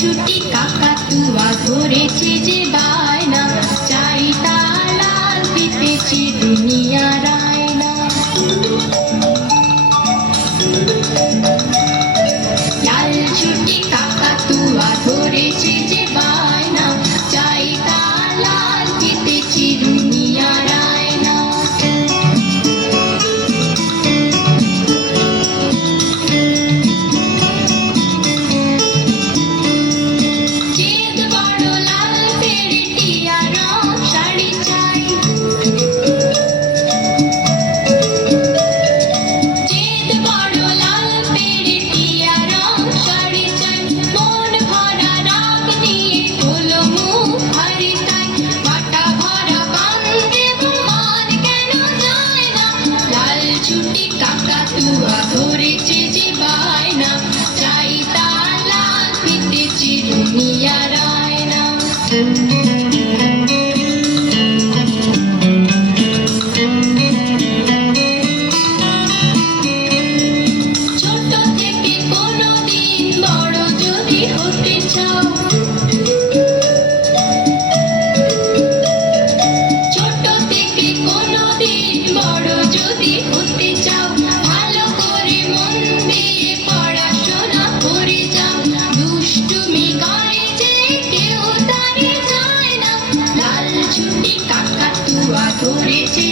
ছুটি কাকাতুয়া ধরেছে যে বায়না, চাই তার লাল ফিতে চিরুনিয়ার আয়না। লাল ছুটি কাকাতুয়া ধরেছে যে বায়না, চাই তার লাল ফিতে চিরুনিয়ার আয়না। চেদ বড় লাল পেড়ে টিয়া রং শাড়ি চাই, চেদ বড় লাল পেড়ে টিয়া রং শাড়ি চাই। মন ভরা রাগ নিয়ে হলো মুখ হারি তাই, বাটা ভরা কান্দে মান কেন যায় না। লাল ছুটি কাকাতুয়া ধরেছে যে বায়না, চাই তার লাল ফিতে চিরুনিয়ার আয়না। ছোট থেকে কোনোদিন বড় যদি হতে চাও, ছোট থেকে কোনোদিন বড় যদি হতে চাও, ভালো করে মন দিয়ে পড়াশোনা করে যাও। দুষ্টুমি করে যে কেউ তারে যায় না, লাল ছুটি কাকাতুয়া ধরেছে